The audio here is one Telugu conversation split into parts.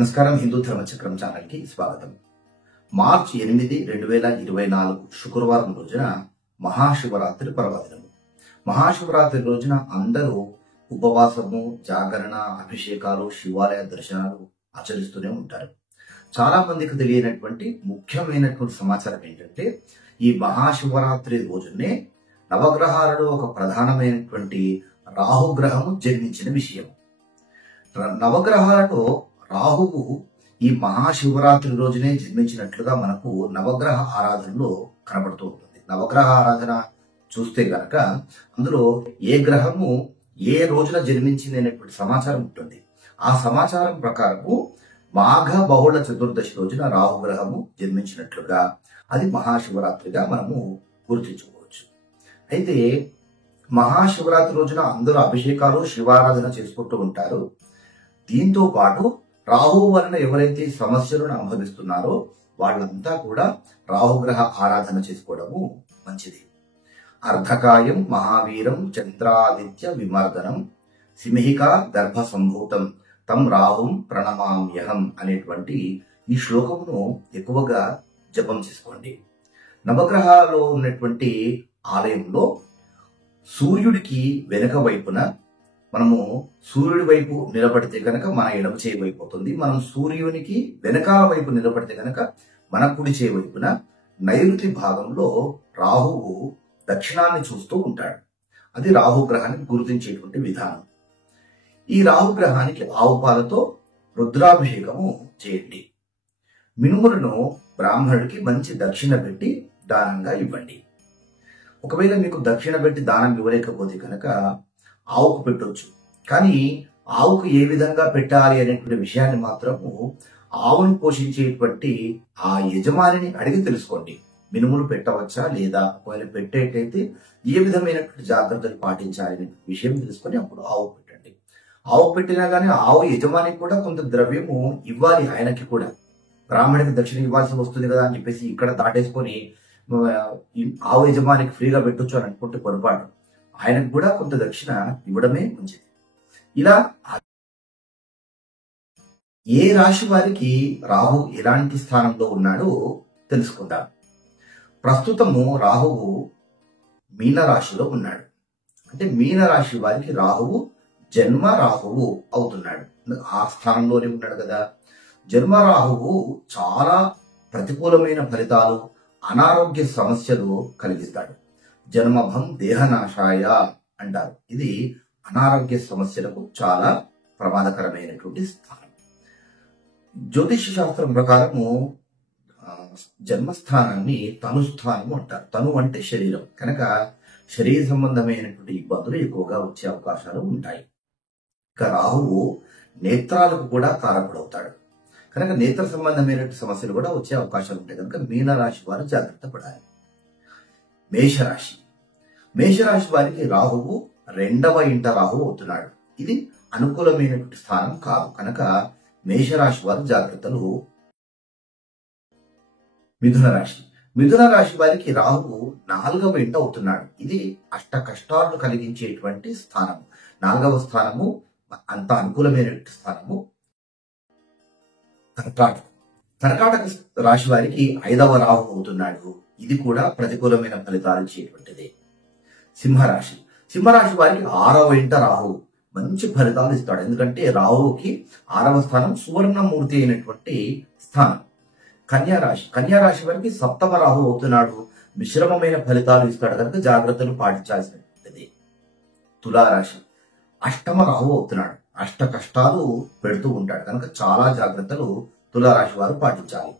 నమస్కారం. హిందూ ధర్మచక్రం ఛానల్ కి స్వాగతం. మార్చి 8, 2024 శుక్రవారం రోజున మహాశివరాత్రి పర్వదినము. మహాశివరాత్రి రోజున అందరూ ఉపవాసము, జాగరణ, అభిషేకాలు, శివాలయ దర్శనాలు ఆచరిస్తూనే ఉంటారు. చాలా మందికి తెలియనటువంటి ముఖ్యమైనటువంటి సమాచారం ఏంటంటే, ఈ మహాశివరాత్రి రోజునే నవగ్రహాలలో ఒక ప్రధానమైనటువంటి రాహుగ్రహము జన్మించిన విషయం. నవగ్రహాలలో రాహువు ఈ మహాశివరాత్రి రోజునే జన్మించినట్లుగా మనకు నవగ్రహ ఆరాధనలో కనబడుతూ ఉంటుంది. నవగ్రహ ఆరాధన చూస్తే గనక అందులో ఏ గ్రహము ఏ రోజున జన్మించింది అనేటువంటి సమాచారం ఉంటుంది. ఆ సమాచారం ప్రకారము మాఘ బహుళ చతుర్దశి రోజున రాహుగ్రహము జన్మించినట్లుగా అది మహాశివరాత్రిగా మనము గుర్తించుకోవచ్చు. అయితే మహాశివరాత్రి రోజున అందరూ అభిషేకాలు, శివారాధన చేసుకుంటూ ఉంటారు. దీంతో పాటు రాహువు వలన ఎవరైతే సమస్యలను అనుభవిస్తున్నారో వాళ్ళంతా కూడా రాహుగ్రహ ఆరాధన చేసుకోవడము మంచిది. అర్ధకాయం మహావీరం చంద్రాదిత్య విమర్దనం సింహిక గర్భ సంభూతం తం రాహుం ప్రణమామ్యహం అనేటువంటి ఈ శ్లోకమును ఎక్కువగా జపం చేసుకోండి. నవగ్రహాలలో ఉన్నటువంటి ఆలయంలో సూర్యుడికి వెనుక వైపున మనము సూర్యుడి వైపు నిలబడితే కనుక మన ఎడమ చేయి వైపు అవుతుంది. మనం సూర్యునికి వెనకాల వైపు నిలబడితే కనుక మన కుడి చేయి వైపున నైరుతి భాగంలో రాహువు దక్షిణాన్ని చూస్తూ ఉంటాడు. అది రాహుగ్రహాన్ని గుర్తించేటువంటి విధానం. ఈ రాహుగ్రహానికి ఆవు పాలతో రుద్రాభిషేకము చేయండి. మినుములను బ్రాహ్మణుడికి మంచి దక్షిణ పెట్టి దానంగా ఇవ్వండి. ఒకవేళ మీకు దక్షిణ పెట్టి దానం ఇవ్వలేకపోతే కనుక ఆవుకు పెట్టవచ్చు. కానీ ఆవుకు ఏ విధంగా పెట్టాలి అనేటువంటి విషయాన్ని మాత్రము ఆవును పోషించేటువంటి ఆ యజమానిని అడిగి తెలుసుకోండి. మినుములు పెట్టవచ్చా లేదా, ఒకవేళ పెట్టేటైతే ఏ విధమైనటువంటి జాగ్రత్తలు పాటించాలి అనే విషయం తెలుసుకొని అప్పుడు ఆవు పెట్టండి. ఆవు పెట్టినా కానీ ఆవు యజమానికి కూడా కొంత ద్రవ్యము ఇవ్వాలి. ఆయనకి కూడా బ్రాహ్మణికి దక్షిణ ఇవ్వాల్సి వస్తుంది కదా అని చెప్పేసి ఇక్కడ దాటేసుకొని ఆవు యజమానికి ఫ్రీగా పెట్టొచ్చు అని అనుకుంటే పొరపాటు. ఆయనకు కూడా కొంత దక్షిణ ఇవ్వడమే మంచిది. ఇలా ఏ రాశి వారికి రాహు ఎలాంటి స్థానంలో ఉన్నాడో తెలుసుకుందాం. ప్రస్తుతము రాహువు మీనరాశిలో ఉన్నాడు. అంటే మీనరాశి వారికి రాహువు జన్మ రాహువు అవుతున్నాడు. ఆ స్థానంలోనే ఉన్నాడు కదా. జన్మ రాహువు చాలా ప్రతికూలమైన ఫలితాలు, అనారోగ్య సమస్యలు కలిగిస్తాడు. జన్మభం దేహనాశాయ అంటారు. ఇది అనారోగ్య సమస్యలకు చాలా ప్రమాదకరమైనటువంటి స్థానం. జ్యోతిష శాస్త్రం ప్రకారము జన్మస్థానాన్ని తనుస్థానము అంటారు. తను అంటే శరీరం కనుక శరీర సంబంధమైనటువంటి ఇబ్బందులు ఎక్కువగా వచ్చే అవకాశాలు ఉంటాయి. ఇక రాహువు నేత్రాలకు కూడా కారకుడవుతాడు కనుక నేత్ర సంబంధమైనటువంటి సమస్యలు కూడా వచ్చే అవకాశాలు ఉంటాయి. కనుక మీనరాశి వారు జాగ్రత్త పడాలి. మేషరాశి. మేషరాశి వారికి రాహువు 2వ ఇంట రాహువు అవుతున్నాడు. ఇది అనుకూలమైనటువంటి స్థానం కాదు కనుక మేషరాశి వారు జాగ్రత్తలు. మిథున రాశి. మిథున రాశి వారికి రాహువు 4వ ఇంట అవుతున్నాడు. ఇది అష్ట కష్టాలను కలిగించేటువంటి స్థానం. 4వ స్థానము అంత అనుకూలమైనటువంటి స్థానము. కర్కాటక రాశి వారికి 5వ రాహు అవుతున్నాడు. ఇది కూడా ప్రతికూలమైన ఫలితాలు ఇచ్చేటువంటిది. సింహరాశి. సింహరాశి వారికి 6వ ఇంట రాహు మంచి ఫలితాలు ఇస్తాడు. ఎందుకంటే రాహువుకి 6వ స్థానం సువర్ణమూర్తి అయినటువంటి స్థానం. కన్యారాశి. కన్యారాశి వారికి 7వ రాహు అవుతున్నాడు. మిశ్రమమైన ఫలితాలు ఇస్తాడు కనుక జాగ్రత్తలు పాటించాల్సినటువంటిది. తులారాశి. 8వ రాహు అవుతున్నాడు. అష్ట కష్టాలు పెడుతూ ఉంటాడు కనుక చాలా జాగ్రత్తలు తులారాశి వారు పాటించాలి.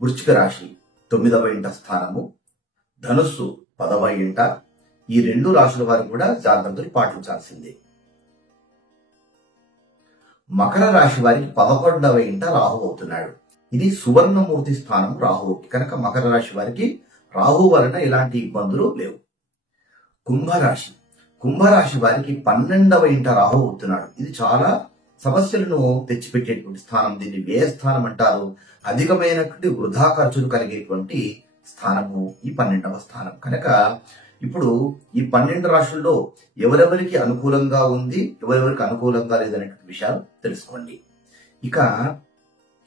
వృశ్చిక రాశి 9వ ఇంట స్థానము. ధనుస్సు 10వ ఇంట. ఈ 2 రాశుల వారు కూడా జాగ్రత్తలు పాటించాల్సిందే. మకర రాశి వారికి 11వ ఇంట రాహు అవుతున్నాడు. ఇది సువర్ణమూర్తి స్థానం రాహువుకి కనుక మకర రాశి వారికి రాహు వలన ఎలాంటి ఇబ్బందులు లేవు. కుంభరాశి. కుంభరాశి వారికి 12వ ఇంట రాహు అవుతున్నాడు. ఇది చాలా సమస్యలను తెచ్చిపెట్టేటువంటి స్థానం. దీన్ని వ్యయ స్థానం అంటారు. అధికమైనటువంటి వృధా ఖర్చులు కలిగేటువంటి స్థానము ఈ 12వ స్థానం కనుక ఇప్పుడు ఈ 12 రాశుల్లో ఎవరెవరికి అనుకూలంగా ఉంది, ఎవరెవరికి అనుకూలంగా లేదనే విషయాలు తెలుసుకోండి. ఇక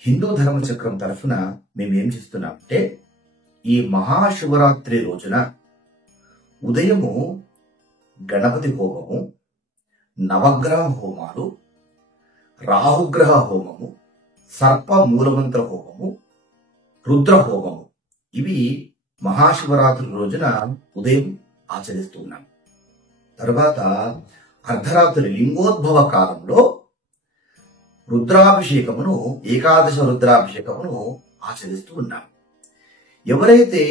హిందూ ధర్మ చక్రం తరఫున మేము ఏం చేస్తున్నామంటే ఈ మహాశివరాత్రి రోజున ఉదయము గణపతి హోమము, నవగ్రహ హోమాలు, రాహుగ్రహ హోమము, సర్ప మూలమంత్ర హోమము, రుద్ర హోమము ఇవి మహాశివరాత్రి రోజున ఉదయం ఆచరిస్తున్నాం. తర్వాత అర్ధరాత్రి లింగోద్భవ కాలంలో రుద్రాభిషేకమును, ఏకాదశ రుద్రాభిషేకమును ఆచరిస్తూ ఉన్నాం. ఎవరైతే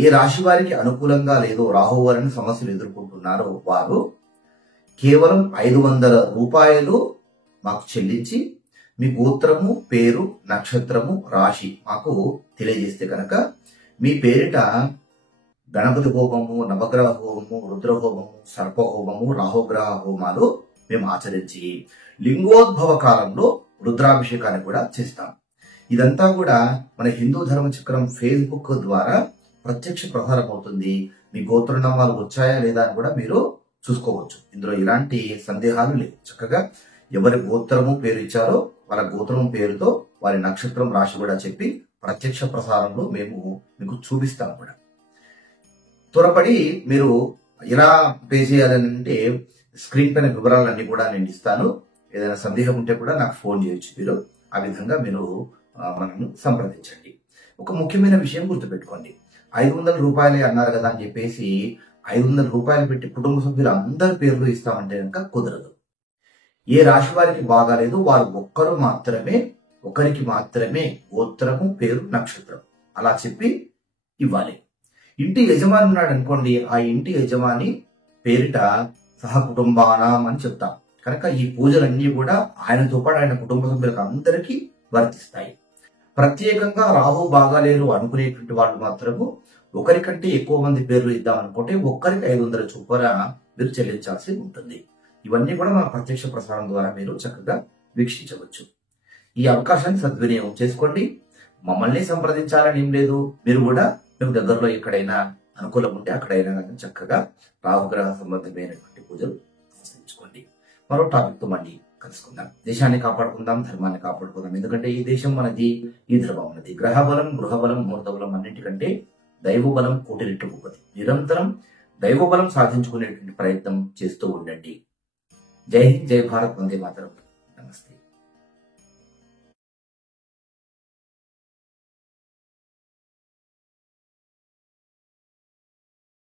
ఏ రాశి వారికి అనుకూలంగా లేదో, రాహువారిని సమస్యలు ఎదుర్కొంటున్నారో వారు కేవలం 500 రూపాయలు మాకు చెల్లించి మీ గోత్రము, పేరు, నక్షత్రము, రాశి మాకు తెలియజేస్తే కనుక మీ పేరిట గణపతి హోమము, నవగ్రహ హోమము, రుద్ర హోమము, సర్ప హోమము, రాహుగ్రహ హోమాలు మేము ఆచరించి లింగోద్భవ కాలంలో రుద్రాభిషేకాన్ని కూడా చేస్తాం. ఇదంతా కూడా మన హిందూ ధర్మ చక్రం ఫేస్బుక్ ద్వారా ప్రత్యక్ష ప్రసారం అవుతుంది. మీ గోత్రనామాలు వచ్చాయా లేదా అని కూడా మీరు చూసుకోవచ్చు. ఇందులో ఎలాంటి సందేహాలు లేవు. చక్కగా ఎవరి గోత్రము పేరు ఇచ్చారో వాళ్ళ గోత్రం పేరుతో వారి నక్షత్రం, రాశి కూడా చెప్పి ప్రత్యక్ష ప్రసారంలో మేము మీకు చూపిస్తాం కూడా. త్వరపడి మీరు ఎలా పే చేయాలని అంటే స్క్రీన్ పైన వివరాలన్నీ కూడా నేను ఇస్తాను. ఏదైనా సందేహం ఉంటే కూడా నాకు ఫోన్ చేయొచ్చు. మీరు ఆ విధంగా మీరు మనల్ని సంప్రదించండి. ఒక ముఖ్యమైన విషయం గుర్తుపెట్టుకోండి. 500 రూపాయలే అన్నారు కదా అని చెప్పేసి 500 రూపాయలు పెట్టి కుటుంబ సభ్యులు అందరి పేర్లు ఇస్తామంటే కనుక కుదరదు. ఏ రాశి వారికి బాగాలేదు వారు ఒకరికి మాత్రమే గోత్రము, పేరు, నక్షత్రం అలా చెప్పి ఇవ్వాలి. ఇంటి యజమాని ఉన్నాడు అనుకోండి, ఆ ఇంటి యజమాని పేరిట సహకుటుంబానం అని చెప్తాం. కనుక ఈ పూజలన్నీ కూడా ఆయనతో పాటు ఆయన కుటుంబ సభ్యులకు అందరికీ వర్తిస్తాయి. ప్రత్యేకంగా రాహు బాగాలేరు అనుకునేటువంటి వాళ్ళు మాత్రము ఒకరికంటే ఎక్కువ మంది పేర్లు ఇద్దాం అనుకుంటే ఒక్కరికి 500 చొప్పున మీరు చెల్లించాల్సి ఉంటుంది. ఇవన్నీ కూడా మన ప్రత్యక్ష ప్రసారం ద్వారా మీరు చక్కగా వీక్షించవచ్చు. ఈ అవకాశాన్ని సద్వినియోగం చేసుకోండి. మమ్మల్ని సంప్రదించాలని ఏం లేదు. మీరు కూడా మేము దగ్గరలో ఎక్కడైనా అనుకూలం ఉంటే అక్కడైనా చక్కగా రాహుగ్రహ సంబంధమైనటువంటి పూజలు ఆచరించుకోండి. మరో టాపిక్ తో మళ్ళీ కలుసుకుందాం. దేశాన్ని కాపాడుకుందాం, ధర్మాన్ని కాపాడుకుందాం. ఎందుకంటే ఈ దేశం మనది, ఈ ధర్మం మనది. గ్రహ బలం, గృహ బలం, ముహూర్త బలం అన్నింటికంటే దైవ బలం కోటి రెట్లు గొప్పది. నిరంతరం దైవ బలం సాధించుకునేటువంటి ప్రయత్నం చేస్తూ ఉండండి. జై హింద్, జై భారత్, వందే మాతరం.